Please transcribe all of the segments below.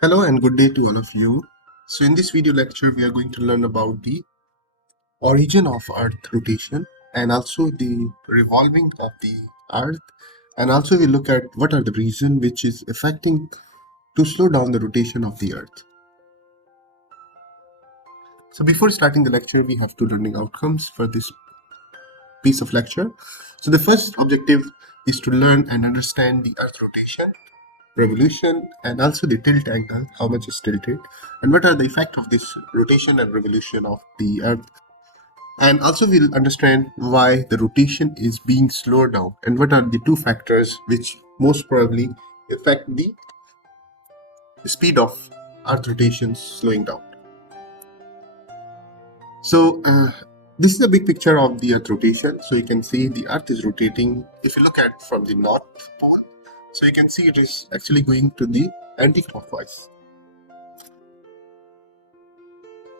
Hello and good day to all of you. So in this video lecture, we are going to learn about the origin of Earth rotation and also the revolving of the Earth. And also we look at what are the reasons which is affecting to slow down the rotation of the Earth. So before starting the lecture, we have two learning outcomes for this piece of lecture. So the first objective is to learn and understand the Earth rotation, revolution, and also the tilt angle, how much is tilted, and what are the effect of this rotation and revolution of the Earth. And also we'll understand why the rotation is being slowed down and what are the two factors which most probably affect the speed of Earth rotation slowing down. So this is a big picture of the Earth rotation. So you can see the Earth is rotating. If you look at from the North Pole, so you can see it is actually going to the anti-clockwise.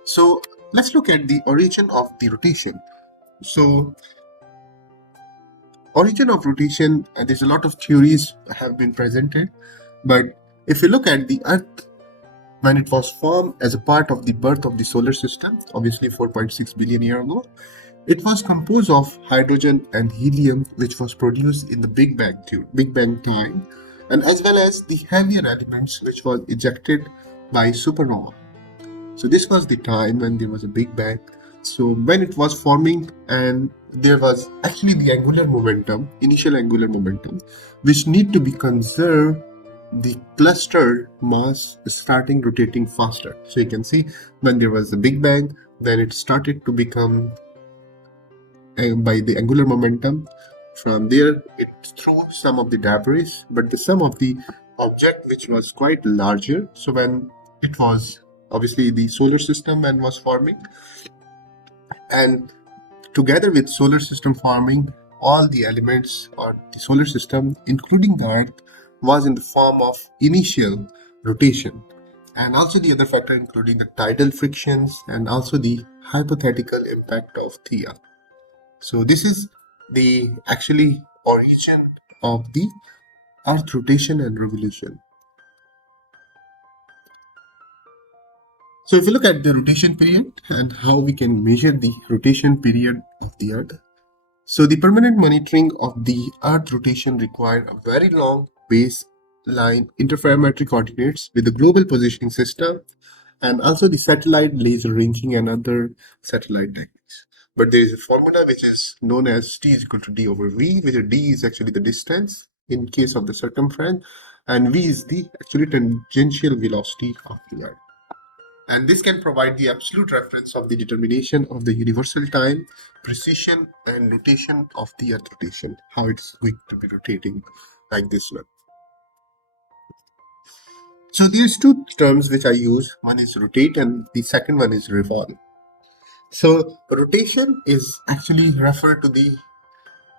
So let's look at the origin of the rotation. So origin of rotation, there's a lot of theories have been presented, but if you look at the Earth when it was formed as a part of the birth of the solar system, obviously 4.6 billion years ago, it was composed of hydrogen and helium, which was produced in the Big Bang time, and as well as the heavier elements which was ejected by supernova. So this was the time when there was a Big Bang. So when it was forming, and there was actually the angular momentum, initial angular momentum, which need to be conserved, the clustered mass starting rotating faster. So you can see when there was a Big Bang, then it started to become by the angular momentum. From there, it threw some of the debris, but the sum of the object which was quite larger. So when it was obviously the solar system and was forming, and together with solar system forming, all the elements or the solar system, including the Earth, was in the form of initial rotation. And also the other factor including the tidal frictions and also the hypothetical impact of Theia. So this is the actually origin of the Earth rotation and revolution. So if you look at the rotation period and how we can measure the rotation period of the Earth, so the permanent monitoring of the Earth rotation required a very long baseline interferometric coordinates with the global positioning system and also the satellite laser ranging and other satellite techniques. But there is a formula which is known as T is equal to D over V, where D is actually the distance in case of the circumference, and V is the actually tangential velocity of the Earth. And this can provide the absolute reference of the determination of the universal time, precision, and rotation of the Earth rotation, how it's going to be rotating like this one. So there's two terms which I use. One is rotate and the second one is revolve. So rotation is actually referred to the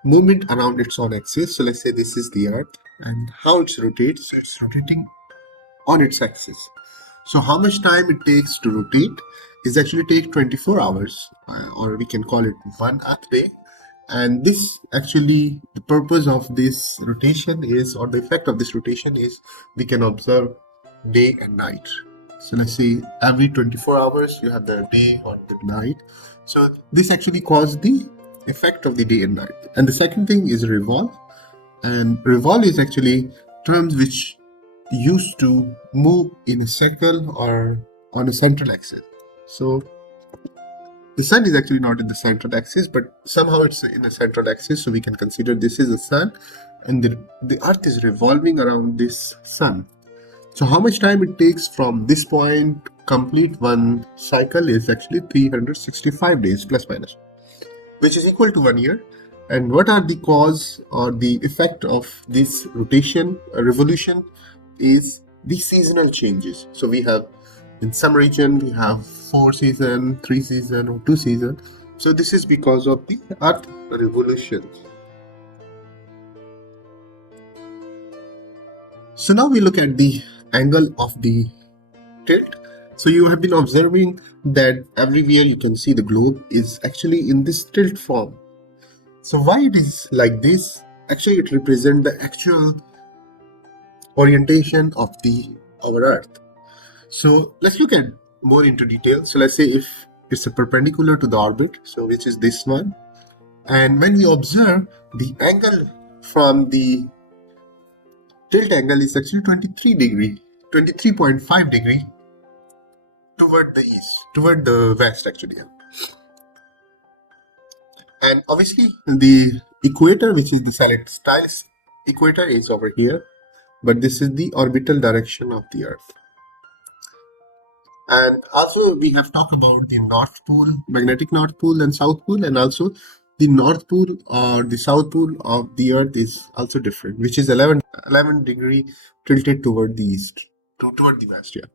movement around its own axis. So let's say this is the Earth and how it rotates. So it's rotating on its axis. So how much time it takes to rotate is actually take 24 hours, or we can call it 1 Earth day. And this actually, the purpose of this rotation is, or the effect of this rotation is, we can observe day and night. So let's say every 24 hours you have the day or the night. So this actually causes the effect of the day and night. And the second thing is revolve. And revolve is actually terms which used to move in a circle or on a central axis. So the sun is actually not in the central axis, but somehow it's in a central axis. So we can consider this is the sun and the earth is revolving around this sun. So how much time it takes from this point complete one cycle is actually 365 days plus minus, which is equal to 1 year. And what are the cause or the effect of this rotation revolution is the seasonal changes. So we have in some region we have 4 season, 3 season or 2 season. So this is because of the earth revolution. So now we look at the angle of the tilt. So you have been observing that everywhere you can see the globe is actually in this tilt form. So why it is like this? Actually it represents the actual orientation of our earth. So let's look at more into detail. So let's say if it's a perpendicular to the orbit, so which is this one, and when we observe the angle from the tilt angle is actually 23.5 degree toward the east, toward the west actually. And obviously the equator, which is the celestial equator, is over here, but this is the orbital direction of the Earth. And also we have talked about the North Pole, magnetic North Pole and South Pole, and also the North Pole or the South Pole of the Earth is also different, which is 11 degree tilted toward the east, toward the west. Yeah.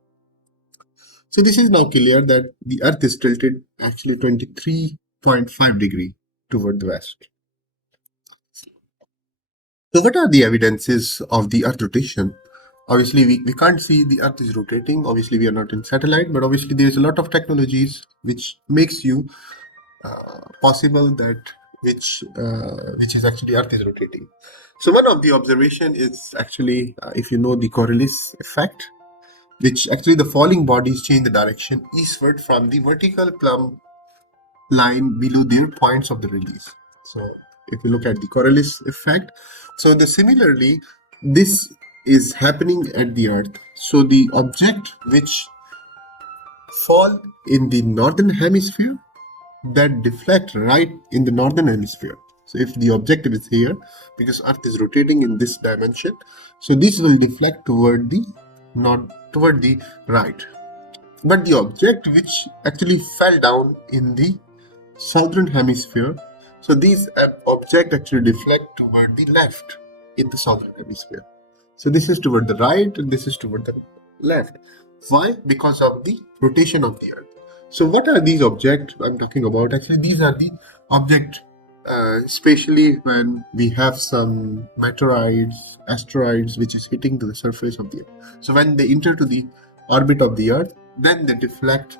So this is now clear that the Earth is tilted actually 23.5 degree toward the west. So what are the evidences of the Earth rotation? Obviously, we can't see the Earth is rotating. Obviously, we are not in satellite, but obviously there's a lot of technologies which makes you possible that which is actually Earth is rotating. So one of the observation is actually if you know the Coriolis effect, which actually the falling bodies change the direction eastward from the vertical plumb line below their points of the release. So if you look at the Coriolis effect, so similarly this is happening at the Earth. So the object which fall in the northern hemisphere that deflect right in the northern hemisphere. So if the objective is here, because Earth is rotating in this dimension, so this will deflect toward the right. But the object which actually fell down in the southern hemisphere, so these object actually deflect toward the left in the southern hemisphere. So this is toward the right and this is toward the left. Why? Because of the rotation of the Earth. So what are these objects I'm talking about? Actually, these are the object, especially when we have some meteorites, asteroids, which is hitting to the surface of the Earth. So when they enter to the orbit of the Earth, then they deflect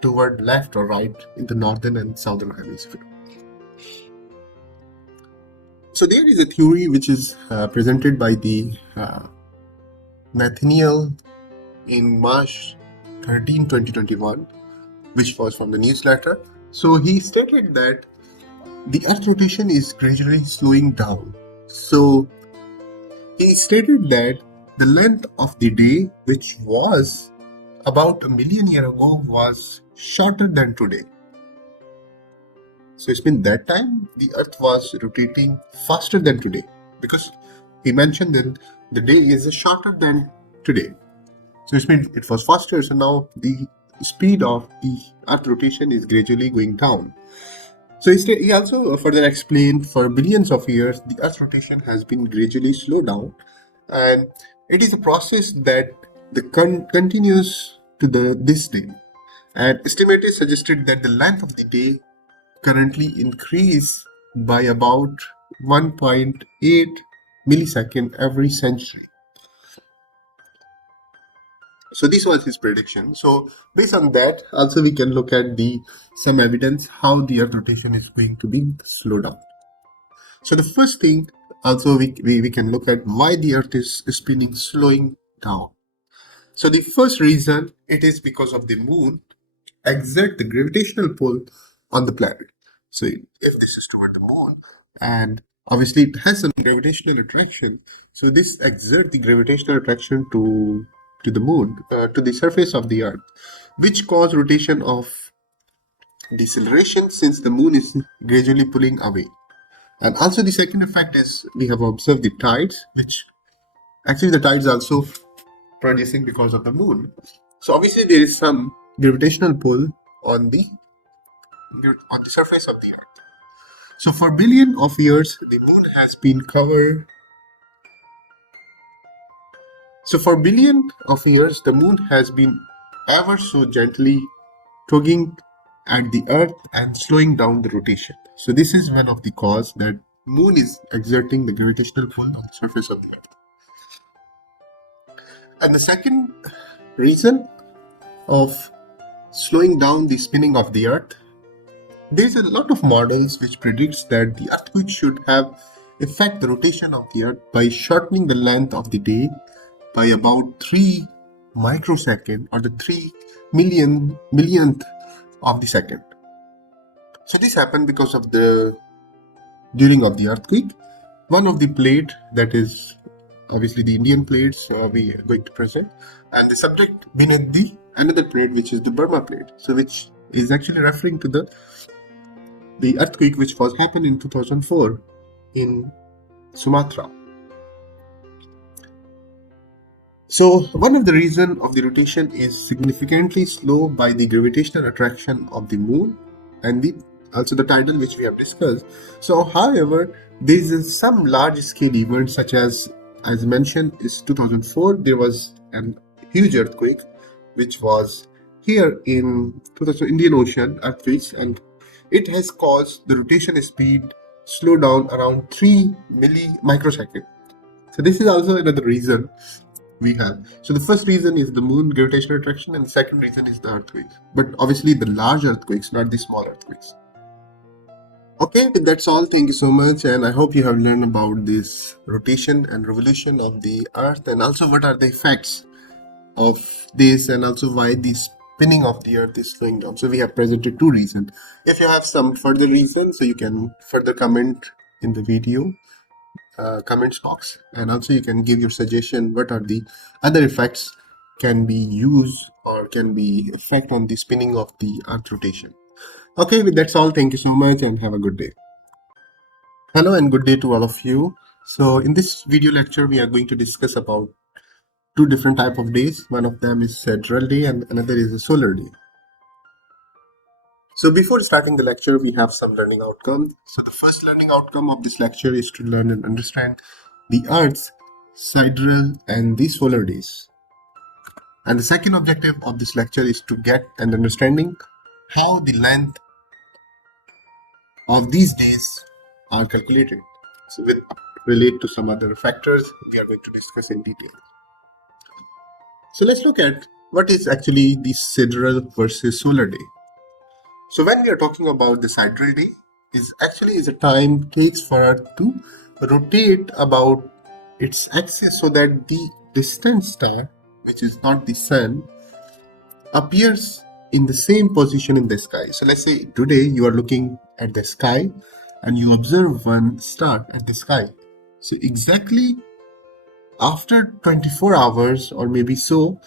toward left or right in the northern and southern hemisphere. So there is a theory which is presented by the Nathaniel in March 13, 2021, which was from the newsletter. So he stated that the Earth rotation is gradually slowing down. So he stated that the length of the day, which was about 1 million years ago, was shorter than today. So it's been that time the Earth was rotating faster than today, because he mentioned that the day is shorter than today. So it's been it was faster. So now the speed of the Earth rotation is gradually going down. So he also further explained for billions of years the Earth rotation has been gradually slowed down, and it is a process that continues to this day. And estimators suggested that the length of the day currently increase by about 1.8 millisecond every century. So this was his prediction. So based on that, also we can look at some evidence how the Earth rotation is going to be slowed down. So the first thing also we can look at why the Earth is spinning slowing down. So the first reason, it is because of the moon exert the gravitational pull on the planet. So if this is toward the moon, and obviously it has some gravitational attraction, so this exert the gravitational attraction to the moon, to the surface of the Earth, which cause rotation of deceleration since the moon is gradually pulling away. And also the second effect is we have observed the tides, which actually the tides also producing because of the moon. So obviously there is some gravitational pull on the surface of the Earth. So for billion of years, the moon has been covered. So for billion of years, the moon has been ever so gently tugging at the Earth and slowing down the rotation. So this is one of the cause that moon is exerting the gravitational pull on the surface of the Earth. And the second reason of slowing down the spinning of the Earth, there's a lot of models which predicts that the earthquake should have affect the rotation of the Earth by shortening the length of the day by about 3 microsecond or the 3 millionth of the second. So this happened because of the during of the earthquake, one of the plate, that is obviously the Indian plates we are going to present, and the subject beneath the another plate, which is the Burma plate, so which is actually referring to the earthquake which was happened in 2004 in Sumatra. So one of the reason of the rotation is significantly slow by the gravitational attraction of the moon and also the tidal, which we have discussed. So however, there is some large scale events such as mentioned is 2004 there was an huge earthquake which was here in 2000 Indian Ocean earthquakes, and it has caused the rotation speed slow down around 3 microsecond. So this is also another reason we have. So the first reason is the moon gravitational attraction, and the second reason is the earthquakes. But obviously the large earthquakes, not the small earthquakes. Okay, that's all. Thank you so much, and I hope you have learned about this rotation and revolution of the Earth, and also what are the effects of this, and also why the spinning of the Earth is slowing down. So we have presented two reasons. If you have some further reasons, so you can further comment in the video comments box, and also you can give your suggestion what are the other effects can be used or can be effect on the spinning of the earth rotation. Okay, with that's all. Thank you so much and have a good day. Hello and good day to all of you. So in this video lecture we are going to discuss about two different type of days. One of them is sidereal day and another is a solar day. So before starting the lecture, we have some learning outcomes. So the first learning outcome of this lecture is to learn and understand the Earth's sidereal and the solar days. And the second objective of this lecture is to get an understanding how the length of these days are calculated. So with relate to some other factors we are going to discuss in detail. So let's look at what is actually the sidereal versus solar day. So when we are talking about the sidereal day, is a time takes for Earth to rotate about its axis so that the distant star, which is not the sun, appears in the same position in the sky. So let's say today you are looking at the sky and you observe one star at the sky. So exactly after 24 hours or maybe so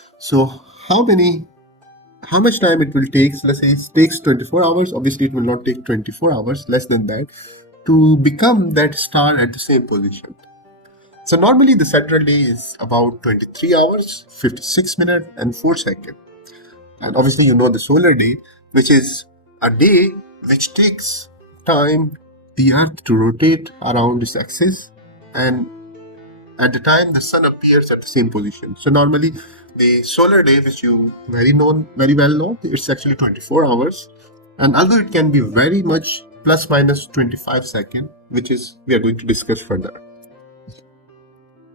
how much time it will take. So let's say it takes 24 hours. Obviously it will not take 24 hours, less than that, to become that star at the same position. So normally the sidereal day is about 23 hours 56 minutes and 4 seconds. And obviously you know the solar day, which is a day which takes time the earth to rotate around its axis, and at the time the sun appears at the same position. So normally the solar day, which you very well know, it's actually 24 hours, and although it can be very much plus minus 25 seconds, which is we are going to discuss further.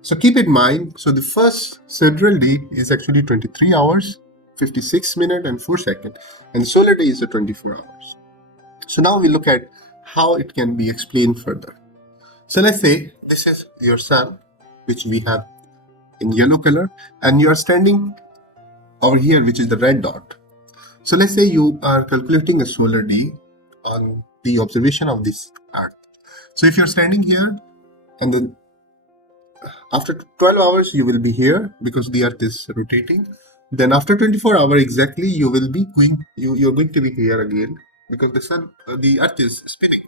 So keep in mind, so the first sidereal day is actually 23 hours 56 minutes and 4 seconds, and the solar day is 24 hours. So now we look at how it can be explained further. So let's say this is your sun, which we have in yellow color, and you are standing over here, which is the red dot. So let's say you are calculating a solar day on the observation of this earth. So if you're standing here, and then after 12 hours you will be here because the earth is rotating. Then after 24 hours exactly you will be going, you're going to be here again because the earth is spinning.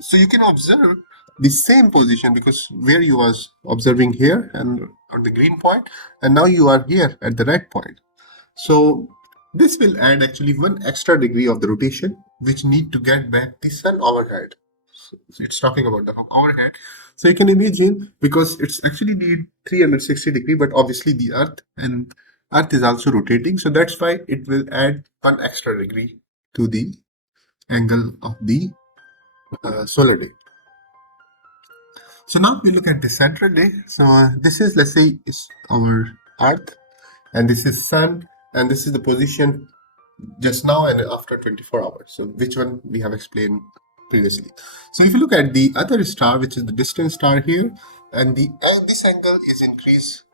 So you can observe the same position because where you was observing here and on the green point, and now you are here at the red point. So this will add actually 1 extra degree of the rotation which need to get back the sun overhead. So it's talking about the overhead. So you can imagine, because it's actually need 360 degree, but obviously the earth is also rotating, so that's why it will add 1 extra degree to the angle of the solar day. So now we look at the central day. So this is, let's say, is our earth, and this is sun, and this is the position just now and after 24 hours. So which one we have explained previously. So if you look at the other star, which is the distant star here, and this angle is increased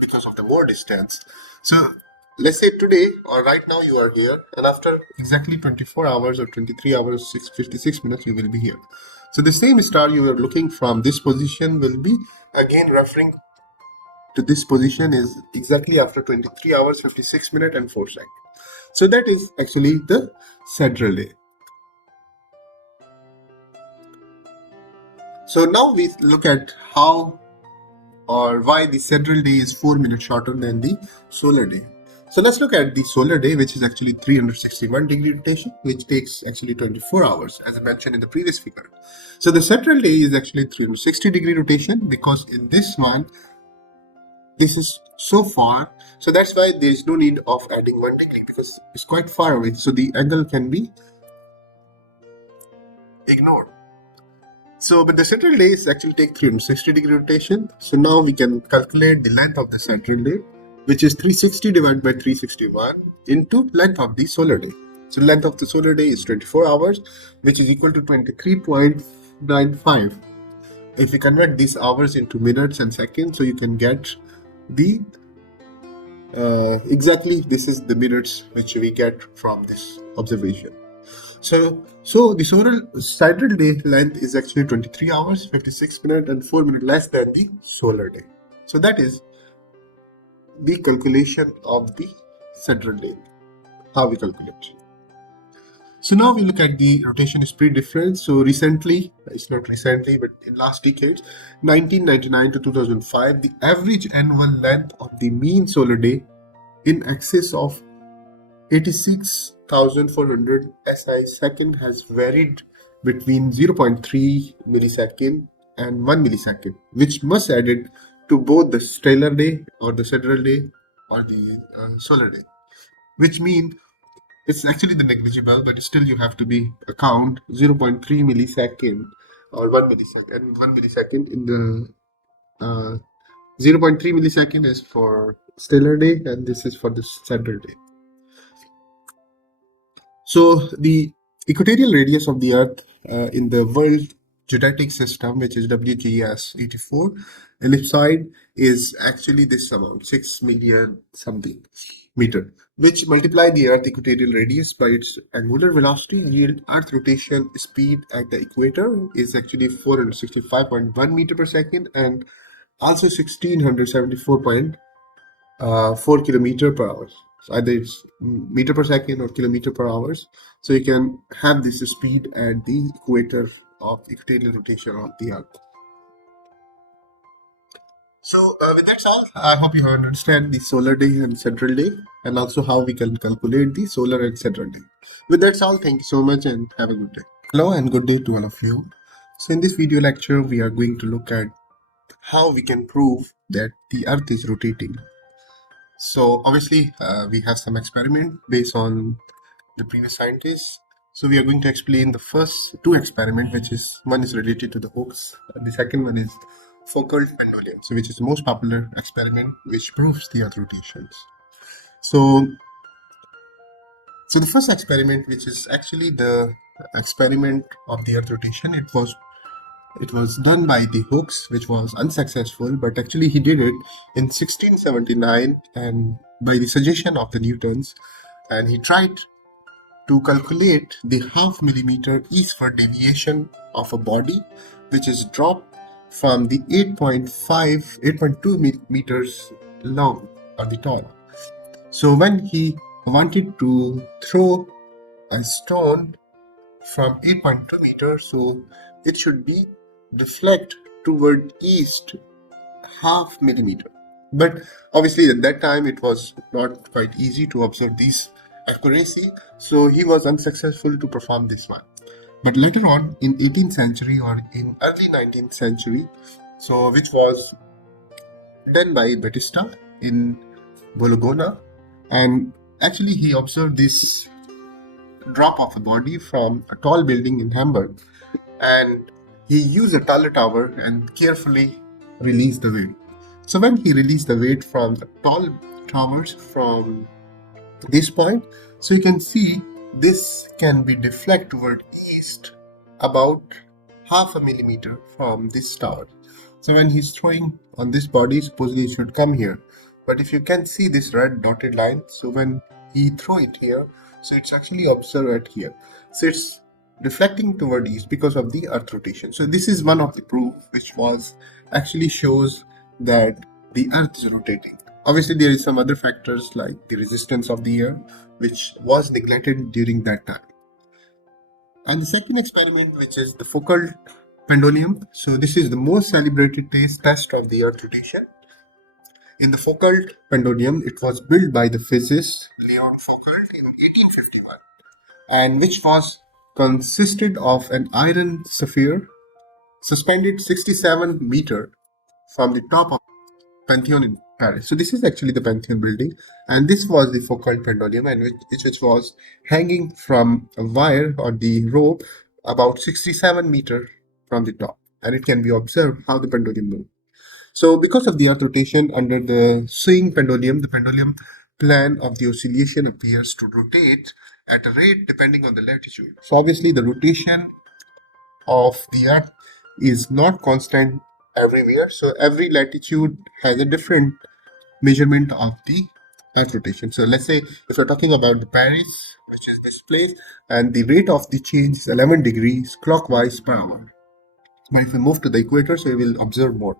because of the more distance. So let's say today or right now you are here, and after exactly 24 hours or 23 hours 56 minutes you will be here. So the same star you are looking from this position will be again referring to this position is exactly after 23 hours 56 minutes and 4 seconds. So that is actually the central day. So now we look at how or why the central day is 4 minutes shorter than the solar day. So let's look at the solar day, which is actually 361-degree rotation, which takes actually 24 hours, as I mentioned in the previous figure. So the central day is actually 360-degree rotation, because in this one, this is so far. So that's why there is no need of adding 1 degree, because it's quite far away. So the angle can be ignored. So, but the central day is actually take 360-degree rotation. So now we can calculate the length of the central day, which is 360 divided by 361 into length of the solar day. So length of the solar day is 24 hours, which is equal to 23.95. If we convert these hours into minutes and seconds, so you can get the exactly this is the minutes which we get from this observation. So the sidereal day length is actually 23 hours, 56 minutes and 4 minutes less than the solar day. So that is the calculation of the sidereal day, how we calculate. So now we look at the rotation speed difference. So recently, it's not recently, but in last decades, 1999 to 2005, the average annual length of the mean solar day in excess of 86,400 SI second has varied between 0.3 millisecond and 1 millisecond, which must added to both the stellar day or the sidereal day or the solar day, which means it's actually the negligible, but still you have to be account 0.3 millisecond or 1 millisecond, and 1 millisecond in the 0.3 millisecond is for stellar day and this is for the sidereal day. So the equatorial radius of the Earth in the World Geodetic System, which is WGS 84 ellipsoid, is actually this amount, 6 million something meter, which multiply the Earth equatorial radius by its angular velocity yield Earth rotation speed at the equator is actually 465.1 meter per second and also 1674.4 kilometer per hour. So either it's meter per second or kilometer per hour. So you can have this speed at the equator of equatorial rotation of the Earth. So with that's all, I hope you understand the solar day and central day, and also how we can calculate the solar and central day. With that's all, thank you so much and have a good day. Hello and good day to all of you. So in this video lecture, we are going to look at how we can prove that the Earth is rotating. So obviously we have some experiment based on the previous scientists. So we are going to explain the first two experiment, which is one is related to the Hooke's, and the second one is Foucault pendulum, so which is the most popular experiment which proves the Earth rotations. So the first experiment, which is actually the experiment of the Earth rotation, it was done by the Hooke's, which was unsuccessful, but actually he did it in 1679 and by the suggestion of the Newtons, and he tried to calculate the half millimeter eastward deviation of a body which is dropped from the 8.2 meters long or the tall. So when he wanted to throw a stone from 8.2 meters, so it should be deflect toward east half millimeter. But obviously at that time it was not quite easy to observe this accuracy, so he was unsuccessful to perform this one. But later on in 18th century or in early 19th century, so which was done by Battista in Bologna, and actually he observed this drop of a body from a tall building in Hamburg, and he used a taller tower and carefully released the weight. So when he released the weight from the tall towers from this point, so you can see this can be deflect toward east about half a millimeter from this tower. So when he's throwing on this body, supposedly it should come here. But if you can see this red dotted line, so when he throw it here, so it's actually observed at here. So it's reflecting toward east because of the earth rotation. So this is one of the proof which was actually shows that the earth is rotating. Obviously there is some other factors like the resistance of the air which was neglected during that time. And the second experiment, which is the focal pendulum. So this is the most celebrated test of the earth rotation. In the focal pendulum, it was built by the physicist Leon Foucault in 1851, and which was consisted of an iron sphere suspended 67 meter from the top of Pantheon in Paris. So this is actually the Pantheon building, and this was the focal pendulum, and which was hanging from a wire or the rope about 67 meter from the top, and it can be observed how the pendulum moves. So because of the earth rotation under the swing pendulum, the pendulum plan of the oscillation appears to rotate at a rate depending on the latitude. So obviously the rotation of the earth is not constant everywhere. So every latitude has a different measurement of the earth rotation. So let's say if you're talking about the Paris, which is this place, and the rate of the change is 11 degrees clockwise per hour. But if I move to the equator, so you will observe more.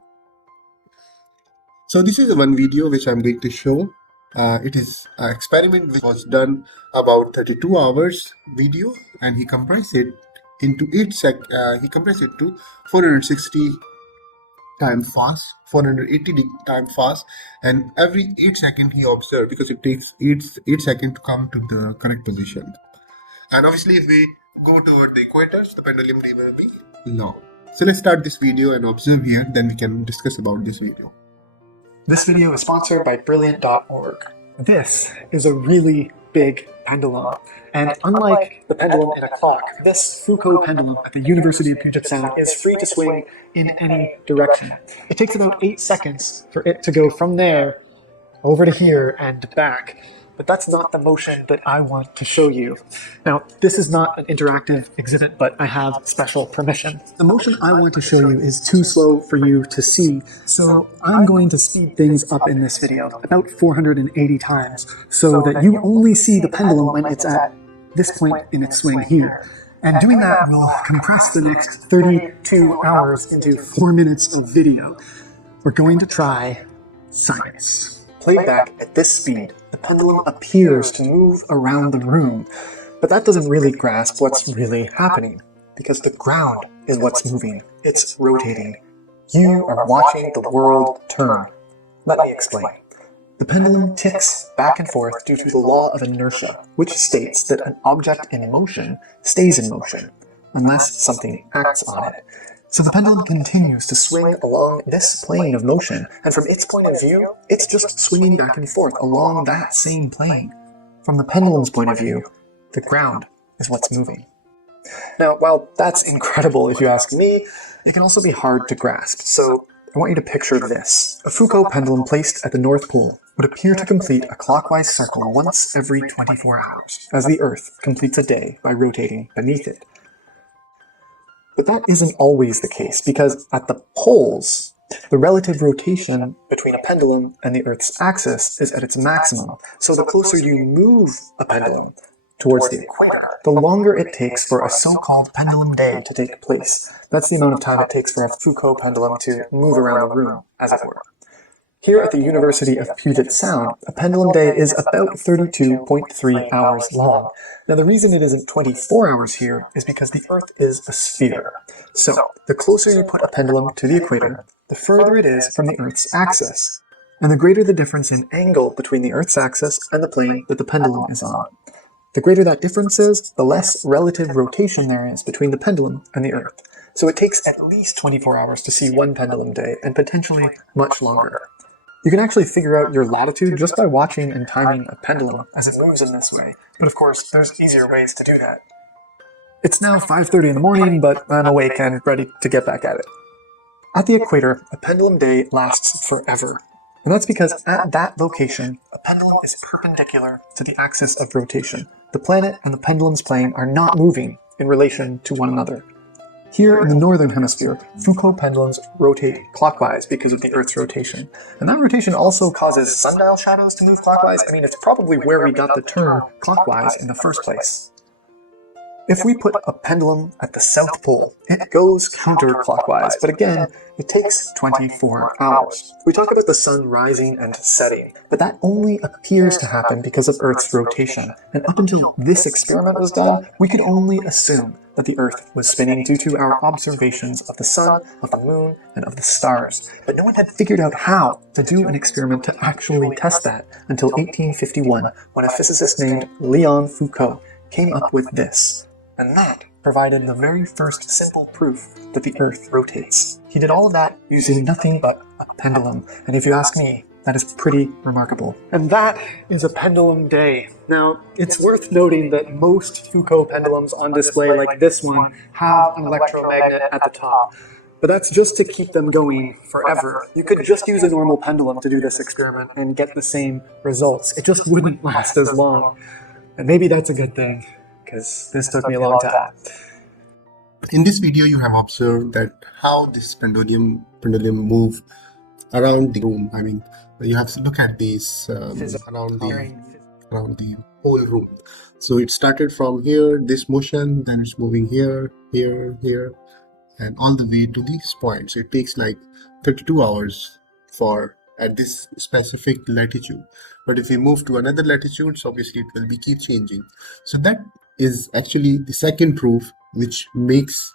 So this is one video which I'm going to show. It is an experiment which was done about 32 hours video, and he compressed it into he compressed it to 460 time fast, 480 time fast, and every 8 seconds he observed, because it takes 8 seconds to come to the correct position. And obviously if we go toward the equators, the pendulum will be long. So let's start this video and observe here, then we can discuss about this video. This video is sponsored by Brilliant.org. This is a really big pendulum, and unlike the pendulum in a clock, this Foucault pendulum at the University of Puget Sound is free to swing in any direction. It takes about 8 seconds for it to go from there over to here and back. But that's not the motion that I want to show you. Now, this is not an interactive exhibit, but I have special permission. The motion I want to show you is too slow for you to see, so I'm going to speed things up in this video, about 480 times, so that you only see the pendulum when it's at this point in its swing here. And doing that will compress the next 32 hours into 4 minutes of video. We're going to try science. Played back at this speed, the pendulum appears to move around the room, but that doesn't really grasp what's really happening, because the ground is what's moving. It's rotating. You are watching the world turn. Let me explain. The pendulum ticks back and forth due to the law of inertia, which states that an object in motion stays in motion, unless something acts on it. So the pendulum continues to swing along this plane of motion, and from its point of view, it's just swinging back and forth along that same plane. From the pendulum's point of view, the ground is what's moving. Now, while that's incredible if you ask me, it can also be hard to grasp, so I want you to picture this. A Foucault pendulum placed at the North Pole would appear to complete a clockwise circle once every 24 hours, as the Earth completes a day by rotating beneath it. But that isn't always the case, because at the poles, the relative rotation between a pendulum and the Earth's axis is at its maximum. So the closer you move a pendulum towards the equator, the longer it takes for a so-called pendulum day to take place. That's the amount of time it takes for a Foucault pendulum to move around the room, as it were. Here at the University of Puget Sound, a pendulum day is about 32.3 hours long. Now the reason it isn't 24 hours here is because the Earth is a sphere. So, the closer you put a pendulum to the equator, the further it is from the Earth's axis, and the greater the difference in angle between the Earth's axis and the plane that the pendulum is on. The greater that difference is, the less relative rotation there is between the pendulum and the Earth. So it takes at least 24 hours to see one pendulum day, and potentially much longer. You can actually figure out your latitude just by watching and timing a pendulum as it moves in this way, but of course, there's easier ways to do that. It's now 5:30 in the morning, but I'm awake and ready to get back at it. At the equator, a pendulum day lasts forever, and that's because at that location, a pendulum is perpendicular to the axis of rotation. The planet and the pendulum's plane are not moving in relation to one another. Here in the northern hemisphere, Foucault pendulums rotate clockwise because of the Earth's rotation. And that rotation also causes sundial shadows to move clockwise. I mean, it's probably where we got the term clockwise in the first place. If we put a pendulum at the South Pole, it goes counterclockwise, but again, it takes 24 hours. We talk about the sun rising and setting, but that only appears to happen because of Earth's rotation. And up until this experiment was done, we could only assume that the Earth was spinning due to our observations of the sun, of the moon, and of the stars. But no one had figured out how to do an experiment to actually test that until 1851, when a physicist named Leon Foucault came up with this. And that provided the very first simple proof that the Earth rotates. He did all of that using nothing but a pendulum. And if you ask me, that is pretty remarkable. And that is a pendulum day. Now, it's worth noting that most Foucault pendulums on display, like this one, have an electromagnet at the top. But that's just to keep them going forever. You could just use a normal pendulum to do this experiment and get the same results. It just wouldn't last as long. And maybe that's a good thing, because this took me a long time. In this video, you have observed that how this pendulum move around the room. I mean, you have to look at this around the whole room. So it started from here, this motion, then it's moving here, here, here, and all the way to this point. So it takes like 32 hours for at this specific latitude. But if we move to another latitude, so obviously it will be keep changing. So that is actually the second proof which makes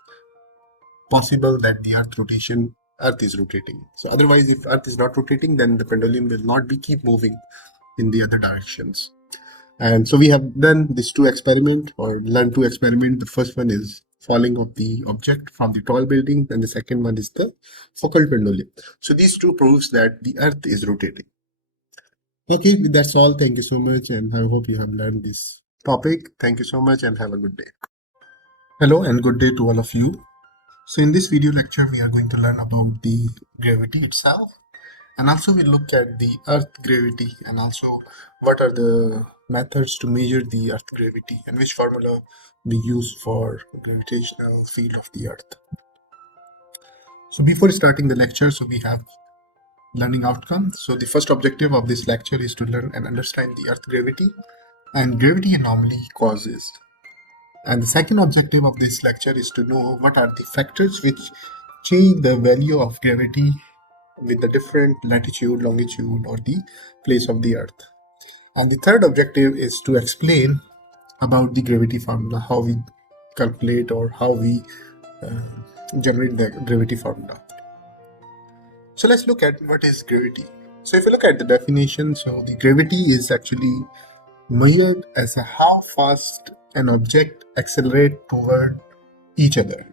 possible that the Earth is rotating. So otherwise, if Earth is not rotating, then the pendulum will not be keep moving in the other directions. And so we have done these two experiments, or learned two experiments. The first one is falling of the object from the tall building, and the second one is the Foucault pendulum. So these two proves that the Earth is rotating. Okay, that's all. Thank you so much, and I hope you have learned this topic. Thank you so much, and have a good day. Hello and good day to all of you. So in this video lecture, we are going to learn about the gravity itself, and also we look at the Earth gravity, and also what are the methods to measure the Earth gravity and which formula we use for gravitational field of the Earth. So before starting the lecture, so we have learning outcome. So the first objective of this lecture is to learn and understand the Earth gravity and gravity anomaly causes. And the second objective of this lecture is to know what are the factors which change the value of gravity with the different latitude, longitude, or the place of the Earth. And the third objective is to explain about the gravity formula, how we calculate or how we generate the gravity formula. So let's look at what is gravity. So if you look at the definition, so the gravity is actually measured as how fast an object accelerates toward each other.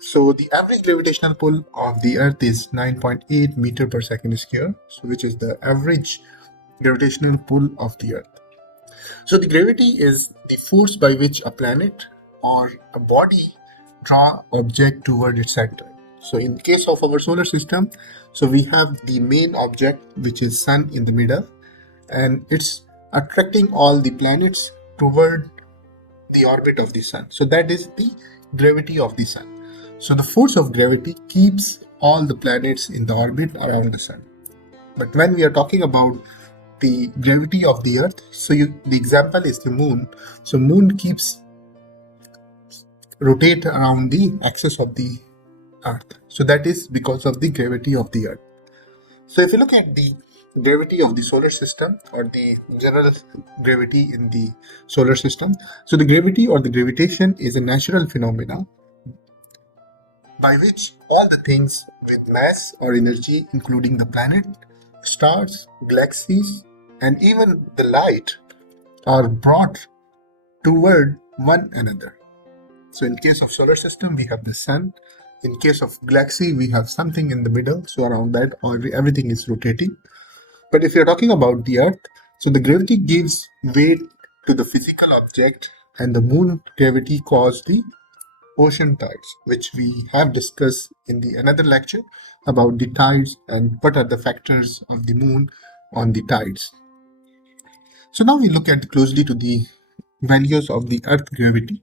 So the average gravitational pull of the Earth is 9.8 meter per second square, so which is the average gravitational pull of the Earth. So the gravity is the force by which a planet or a body draw object toward its center. So in case of our solar system, so we have the main object, which is Sun, in the middle, and it's attracting all the planets toward the orbit of the Sun. So that is the gravity of the Sun. So the force of gravity keeps all the planets in the orbit around the Sun. But when we are talking about the gravity of the Earth, so the example is the Moon. So Moon keeps rotate around the axis of the Earth. So that is because of the gravity of the Earth. So if you look at the gravity of the solar system, or the general gravity in the solar system, so the gravity or the gravitation is a natural phenomena by which all the things with mass or energy, including the planet, stars, galaxies, and even the light, are brought toward one another. So in case of solar system, we have the Sun. In case of galaxy, we have something in the middle, so around that everything is rotating. But if you're talking about the Earth, so the gravity gives weight to the physical object, and the Moon gravity causes the ocean tides, which we have discussed in the another lecture about the tides and what are the factors of the Moon on the tides. So now we look at closely to the values of the Earth gravity.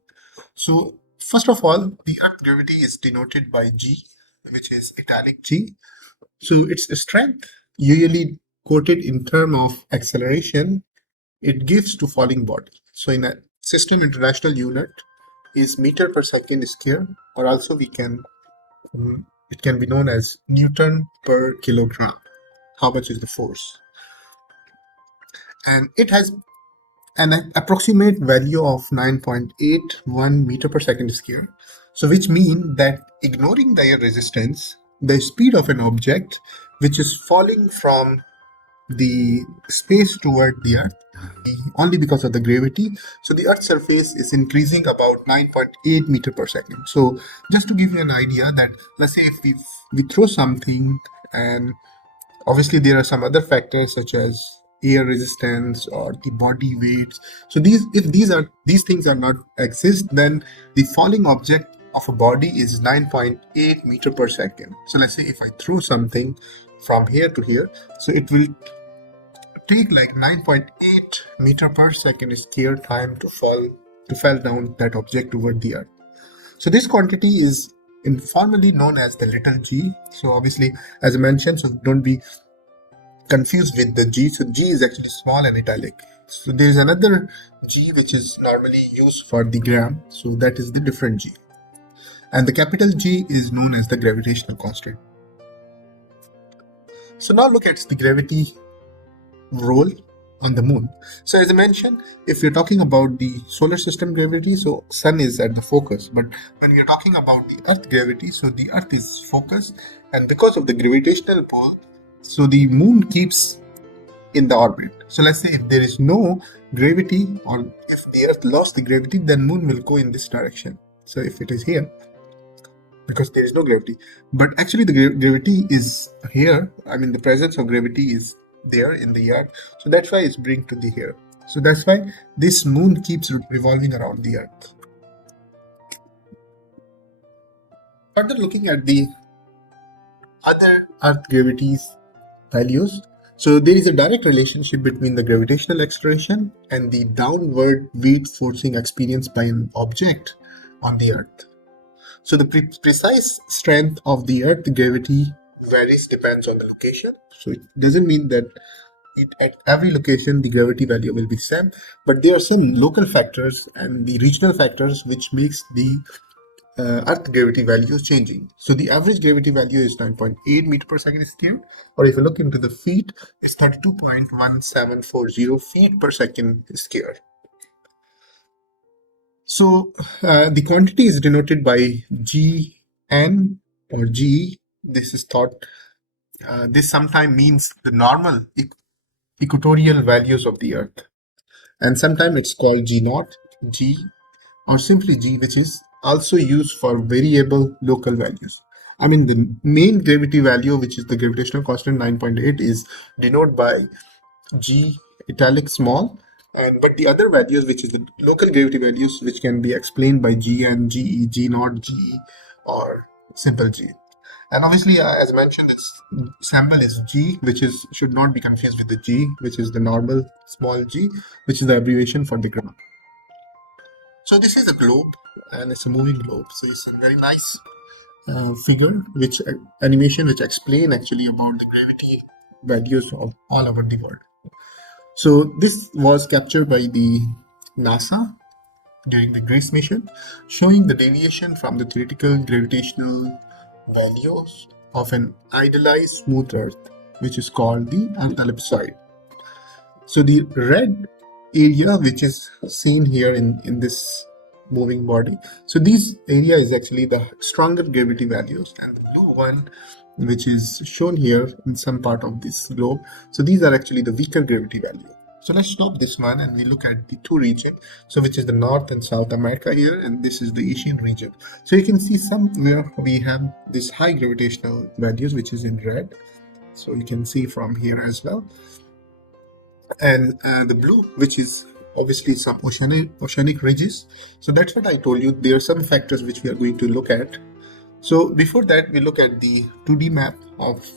So first of all, the Earth gravity is denoted by G, which is italic G. So its strength, usually quoted in terms of acceleration, it gives to falling body. So in a system international unit is meter per second square, or also we can it can be known as Newton per kilogram. How much is the force? And it has an approximate value of 9.81 meter per second square. So which means that ignoring the air resistance, the speed of an object which is falling from the space toward the earth only because of the gravity, so the earth's surface is increasing about 9.8 meter per second. So just to give you an idea that, let's say if we throw something, and obviously there are some other factors such as air resistance or the body weights. So these things are not exist, then the falling object of a body is 9.8 meter per second. So let's say if I throw something from here to here, so it will take like 9.8 meter per second square time to fall down that object toward the earth. So this quantity is informally known as the little g. So obviously, as I mentioned, so don't be confused with the g. So g is actually small and italic. So there is another g which is normally used for the gram. So that is the different g. And the capital G is known as the gravitational constant. So now look at the gravity role on the moon. So as I mentioned, if you're talking about the solar system gravity, so sun is at the focus, but when we're talking about the earth gravity, so the earth is focus, and because of the gravitational pull, so the moon keeps in the orbit. So let's say if there is no gravity, or if the earth lost the gravity, then moon will go in this direction. So if it is here, because there is no gravity, but actually the gravity is here, I mean the presence of gravity is there in the earth, so that's why it's bring to the here. So that's why this moon keeps revolving around the earth. Further looking at the other earth gravity's values, so there is a direct relationship between the gravitational acceleration and the downward weight forcing experienced by an object on the earth. So the precise strength of the earth gravity varies depends on the location. So it doesn't mean that at every location the gravity value will be the same, but there are some local factors and the regional factors which makes the earth gravity values changing. So the average gravity value is 9.8 meter per second square, or if you look into the feet, it's 32.1740 feet per second square. So the quantity is denoted by Gn or G. This is thought, this sometimes means the normal equatorial values of the earth, and sometimes it's called G naught, G, or simply G, which is also used for variable local values. I mean the main gravity value, which is the gravitational constant 9.8, is denoted by G italic small, and but the other values, which is the local gravity values, which can be explained by G and Ge, G naught, Ge, or simple G. And obviously, as mentioned, its symbol is G, which is should not be confused with the G, which is the normal small g, which is the abbreviation for the ground. So this is a globe, and it's a moving globe. So it's a very nice figure, which animation which explain actually about the gravity values of all over the world. So this was captured by the NASA during the GRACE mission, showing the deviation from the theoretical gravitational values of an idealized smooth Earth, which is called the ellipsoid. So the red area which is seen here in this moving body, so this area is actually the stronger gravity values, and the blue one which is shown here in some part of this globe, so these are actually the weaker gravity value. So let's stop this one and we look at the two regions, so which is the North and South America here, and this is the Asian region. So you can see somewhere we have this high gravitational values which is in red, so you can see from here as well, and the blue which is obviously some oceanic ridges. So that's what I told you, there are some factors which we are going to look at. So before that, we look at the 2D map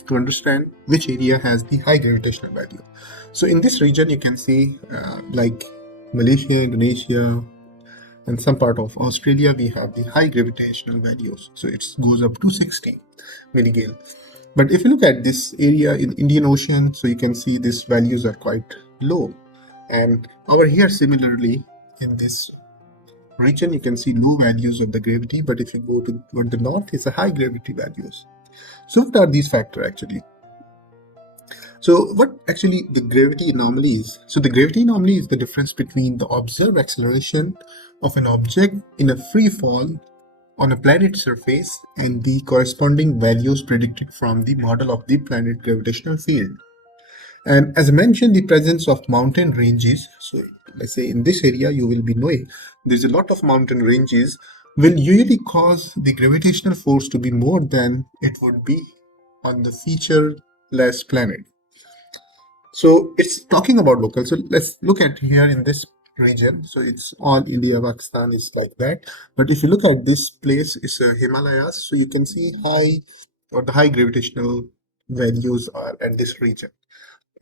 to understand which area has the high gravitational value. So in this region, you can see like Malaysia, Indonesia, and some part of Australia we have the high gravitational values, so it goes up to 60 milligale. But if you look at this area in Indian Ocean, so you can see these values are quite low, and over here similarly in this region you can see low values of the gravity, but if you go toward the north it's a high gravity values. So what are these factors actually? So what actually the gravity anomaly is? So the gravity anomaly is the difference between the observed acceleration of an object in a free fall on a planet surface and the corresponding values predicted from the model of the planet gravitational field. And as I mentioned, the presence of mountain ranges. So let's say in this area, you will be knowing there's a lot of mountain ranges will usually cause the gravitational force to be more than it would be on the featureless planet. So it's talking about local. So let's look at here in this region. So it's all India, Pakistan is like that. But if you look at this place, it's Himalayas. So you can see high or the high gravitational values are at this region.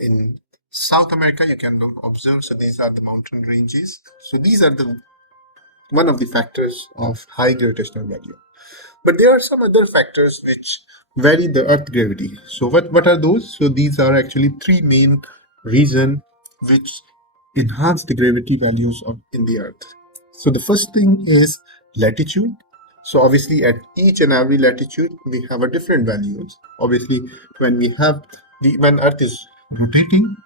In South America, you can observe. So these are the mountain ranges. So these are the one of the factors of high gravitational value. But there are some other factors which vary the Earth gravity. So what are those? So these are actually three main reasons which enhance the gravity values of in the Earth. So the first thing is latitude. So obviously at each and every latitude we have a different values. Obviously when we have when Earth is rotating,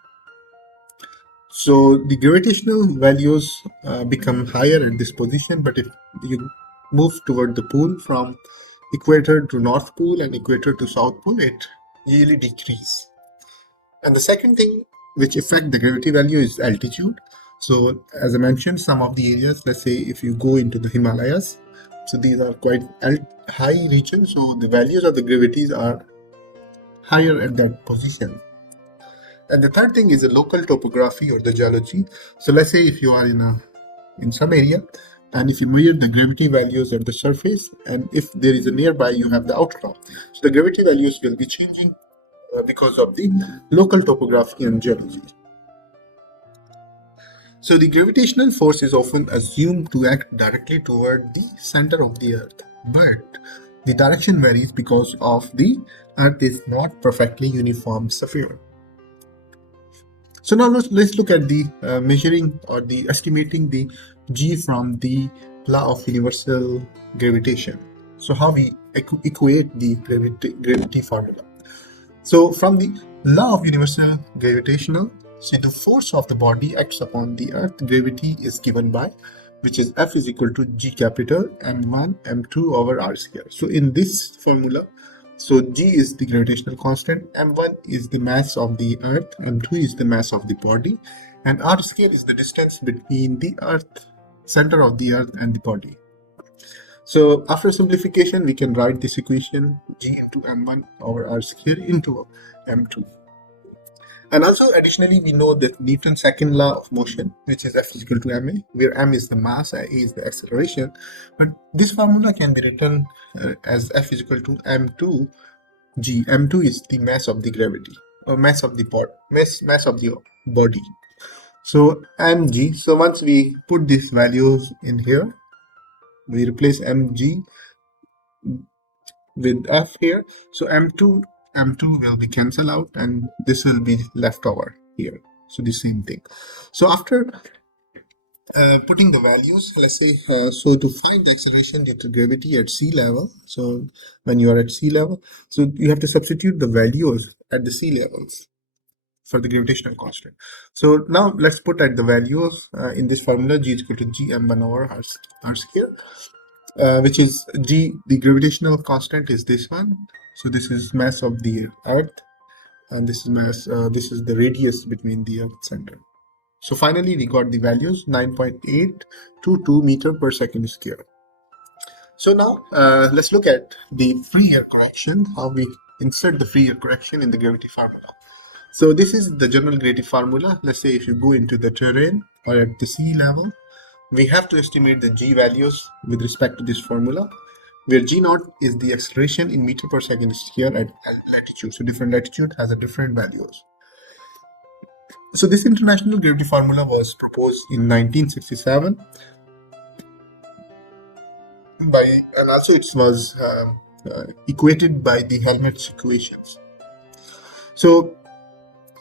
so the gravitational values become higher at this position, but if you move toward the pole from equator to north pole and equator to south pole, it usually decrease. And the second thing which affect the gravity value is altitude. So as I mentioned, some of the areas, let's say if you go into the Himalayas, so these are quite high regions, so the values of the gravities are higher at that position. And the third thing is the local topography or the geology. So let's say if you are in some area, and if you measure the gravity values at the surface, and if there is a nearby, you have the outcrop. So the gravity values will be changing because of the local topography and geology. So the gravitational force is often assumed to act directly toward the center of the Earth, but the direction varies because of the Earth is not perfectly uniform sphere. So now let's look at the measuring or the estimating the G from the law of universal gravitation. So how we equate the gravity formula. So from the law of universal gravitational, so the force of the body acts upon the Earth, gravity is given by, which is F is equal to G capital M1 M2 over R square. So in this formula, so G is the gravitational constant, M1 is the mass of the Earth, M2 is the mass of the body, and R square is the distance between the Earth, center of the Earth and the body. So after simplification, we can write this equation G into M1 over R square into M2. And also additionally, we know that Newton's second law of motion, which is F is equal to ma, where m is the mass, a is the acceleration. But this formula can be written as F is equal to m2 g. M2 is the mass of the gravity, or mass of the mass of the body. So mg. So once we put these values in here, we replace mg with F here. So M2 will be cancelled out and this will be left over here. So the same thing. So after putting the values, let's say, so to find the acceleration due to gravity at sea level, so when you are at sea level, so you have to substitute the values at the sea levels for the gravitational constant. So now let's put at the values in this formula, G is equal to G m1 over R square. Which is G, the gravitational constant is this one. So this is mass of the Earth, and this is mass. This is the radius between the Earth center. So finally, we got the values 9.822 meter per second square. So now let's look at the free air correction. How we insert the free air correction in the gravity formula. So this is the general gravity formula. Let's say if you go into the terrain or at the sea level, we have to estimate the G values with respect to this formula, where G naught is the acceleration in meter per second square at latitude. So different latitude has a different values. So this international gravity formula was proposed in 1967 also it was equated by the Helmholtz equations. So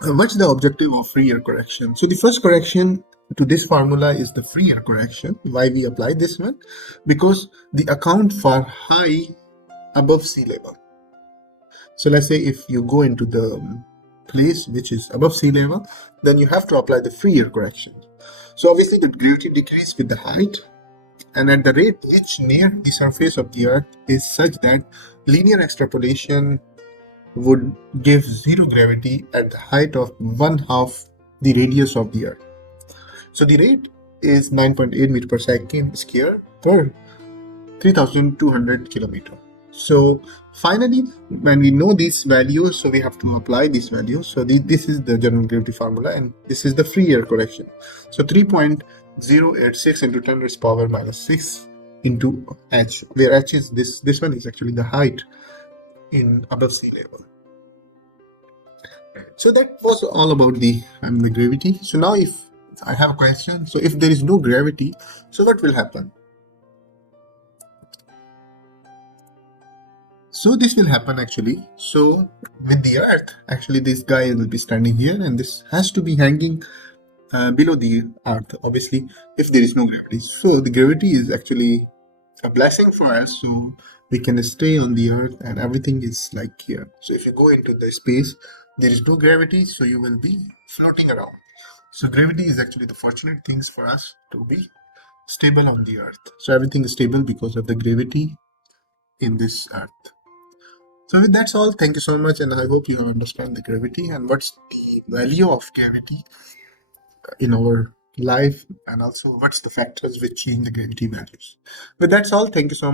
what's the objective of free air correction? So the first correction to this formula is the free air correction. Why we apply this one? Because the account for high above sea level. So let's say if you go into the place which is above sea level, then you have to apply the free air correction. So obviously the gravity decreases with the height, and at the rate which near the surface of the earth is such that linear extrapolation would give zero gravity at the height of 1/2 the radius of the earth. So the rate is 9.8 meter per second square per 3200 kilometer. So finally, when we know these values, so we have to apply these values. So this is the general gravity formula, and this is the free air correction. So 3.086 into 10 raised power minus 6 into h, where h is this one is actually the height in above sea level. So that was all about the gravity. So now if I have a question, so if there is no gravity, so what will happen? So this will happen actually. So with the earth, actually this guy will be standing here, and this has to be hanging below the earth, obviously, if there is no gravity. So the gravity is actually a blessing for us, so we can stay on the earth and everything is like here. So if you go into the space, there is no gravity, so you will be floating around. So gravity is actually the fortunate things for us to be stable on the earth. So everything is stable because of the gravity in this earth. So with that's all. Thank you so much, and I hope you understand the gravity and what's the value of gravity in our life, and also what's the factors which change the gravity values. But that's all. Thank you so much.